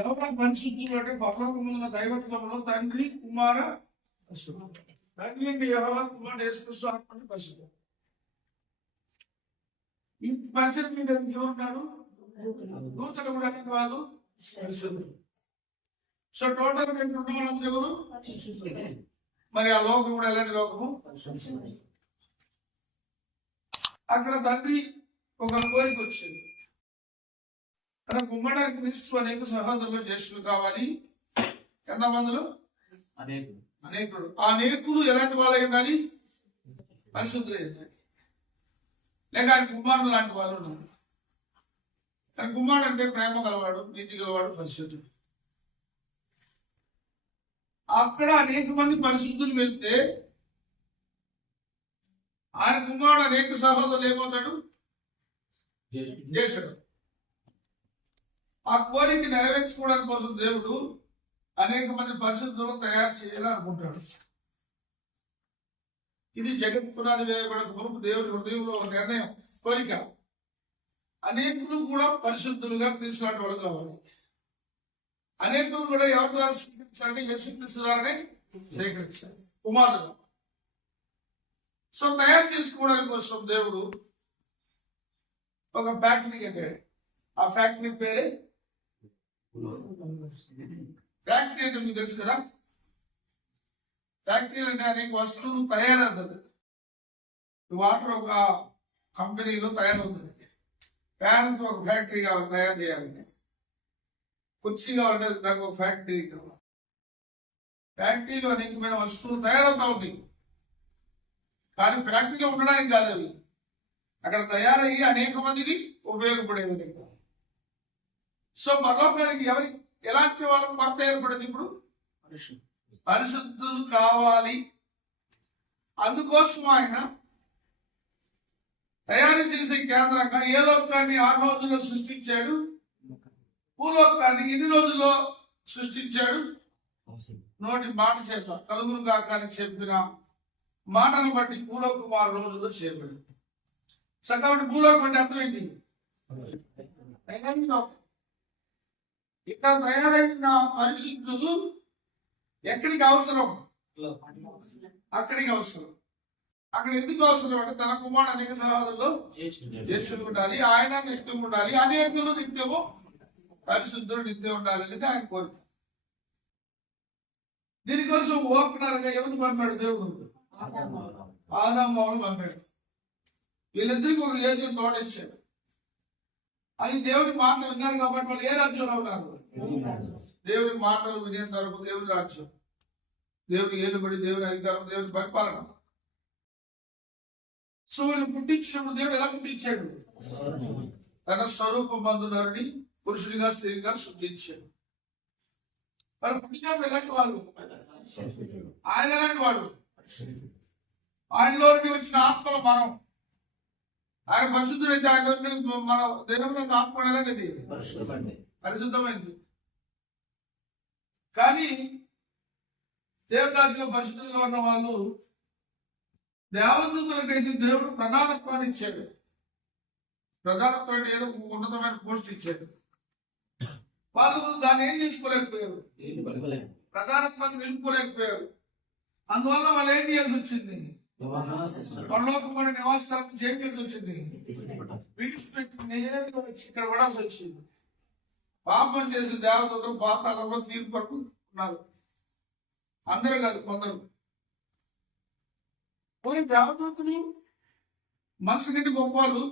ఎవరా పరిశుద్ధులు అంటే పరలోకమున్న దైవత్వంలో తండ్రి కుమార తండ్రి అంటే యెహోవా, కుమారుడు యేసుక్రీస్తు, ఆత్మ అంటే పరిశుద్ధులు. ఈ పరిశుద్ధులు మీద ఎవరున్నారు? దూతలు కూడా వాళ్ళు పరిశుద్ధులు. సో టోటల్ ఎంత ఉండవాళ్ళు ఎవరు? మరి ఆ లోకం కూడా ఎలాంటి లోకము? అక్కడ తండ్రి ఒక కోరిక వచ్చింది, తన కుమ్మడానికి క్రీస్తు అనేక సహోదరులు జ్యేష్ఠులు కావాలి. ఎంతమందులు? అనేకులు. ఆ అనేకులు ఎలాంటి వాళ్ళు ఉండాలి? పరిశుద్ధులు ఉండాలి. లేక ఆయన కుమారుడు లాంటి వాళ్ళు ఉన్నారు. తన కుమారుడు అంటే ప్రేమ గలవాడు, నీతి గలవాడు, పరిశుద్ధుడు. అక్కడ అనేక మంది పరిశుద్ధులు వెళ్తే ఆయన కుమారుడు అనేక సహోదరులు ఏమవుతాడు? జ్యేష్ఠుడు. ఆ కోరిక నెరవేర్చుకోవడం కోసం దేవుడు అనేక మంది పరిశుద్ధులను తయారు చేయాలనుకుంటాడు. ఇది జగత్ పునాది వేయబడక మునుపు దేవుడి హృదయంలో ఒక నిర్ణయం, కోరిక. అనేకులు కూడా పరిశుద్ధులుగా క్రీస్తు లాంటి వాళ్ళు కావాలి. అనేకులు కూడా ఎవరి ద్వారా స్వీకరించాలంటే యేసుక్రీస్తు ద్వారానే స్వీకరించాలి, కుమారుడు. సో తయారు చేసుకోవడం కోసం దేవుడు ఒక ఫ్యాక్టరీ కట్టాడు. ఆ ఫ్యాక్టరీ పేరే ఫ్యాక్టరీ. అంటే మీకు తెలుసు కదా, ఫ్యాక్టరీలు అంటే అనేక వస్తువులు తయారవుతుంది. వాటర్ ఒక కంపెనీలో తయారవుతుంది. ఫ్యాన్కి ఒక ఫ్యాక్టరీ కావాలి, తయారు చేయాలంటే. కుర్చీ కావాలంటే దానికి ఒక ఫ్యాక్టరీ కావాలి. ఫ్యాక్టరీలో అనేకమైన వస్తువులు తయారవుతా ఉంటాయి. కానీ ఫ్యాక్టరీలో ఉండడానికి కాదు, అవి అక్కడ తయారయ్యి అనేక మందికి ఉపయోగపడే విధంగా. సో పరలోకానికి ఎలాంటి వాళ్ళకి కొరత ఏర్పడింది? ఇప్పుడు పరిశుద్ధులు కావాలి. అందుకోసం ఆయన తయారు చేసే కేంద్రంగా ఏ లోకాన్ని 6 రోజుల్లో సృష్టించాడు? భూలోకాన్ని ఎన్ని రోజుల్లో సృష్టించాడు? నోటి మాట చేత కలుగురు కాకాని చెప్పిన మాటను బట్టి భూలోకం 6 రోజుల్లో చేయబడింది. సో కాబట్టి భూలోకం అంటే అర్థం ఏంటి? ఇక్కడ తయారైన పరిశుద్ధులు ఎక్కడికి అవసరం? అక్కడికి అవసరం. అక్కడ ఎందుకు అవసరం అంటే తన కుమారుడు అనేక సహోదరులు జ్యేష్ఠులు ఉండాలి, ఆయన నిత్యం ఉండాలి, అనేకులు నిత్యము పరిశుద్ధులు నిత్యం ఉండాలి అనేది ఆయన కోరిక. దీనికోసం ఓపెనర్ గా ఎవరిని పంపాడు? దేవుడు ఆదాము పంపాడు. వీళ్ళిద్దరికి ఒక ఏజెంట్ తోడిచ్చాడు. అది దేవుడి మాటలు విన్నారు కాబట్టి వాళ్ళు ఏ రాజ్యంలో ఉన్నారు? దేవుడి మాటలు వినేంత వరకు దేవుడి రాజ్యం, దేవుడి ఏలుబడి, దేవుడి అధికారం, దేవుడి పరిపాలన. సో వీళ్ళు పుట్టించినప్పుడు దేవుడు ఎలా పుట్టించాడు? తన స్వరూపం బంధువుని పురుషుడిగా స్త్రీగా సృష్టించాడు. వాళ్ళు పుట్టినప్పుడు ఎలాంటి వాళ్ళు? ఆయన ఎలాంటి వాడు? ఆయనలో వచ్చిన ఆత్మల మనం. ఆయన పరిశుద్ధుడైతే ఆయన మన దేవుని ఆత్మ ఎలాంటిది? పరిశుద్ధమైంది. కానీ దేవుడిలో పరిశుద్ధులుగా ఉన్న వాళ్ళు దేవదూతలకైతే దేవుడు ప్రధానత్వాన్ని ఇచ్చాడు. ప్రధానత్వం అంటే ఏదో ఉన్నతమైన పోస్ట్ ఇచ్చాడు. వాళ్ళు దాన్ని ఏం చేసుకోలేకపోయారు, ప్రధానత్వాన్ని నిలుపుకోలేకపోయారు. అందువల్ల వాళ్ళు ఏం చేయాల్సి వచ్చింది? పరలోకమైన నివాసస్థలం ఏం చేయాల్సి వచ్చింది? విడిచిపెట్టి వచ్చి ఇక్కడ పడాల్సి వచ్చింది. పాపం చేసిన దేవదూతలు పాతాళంలో తీర్పు పట్టు ఉన్నారు. అందరూ కాదు, కొందరు. పోనీ దేవదూతలు మనుషుల కంటే గొప్ప వాళ్ళు,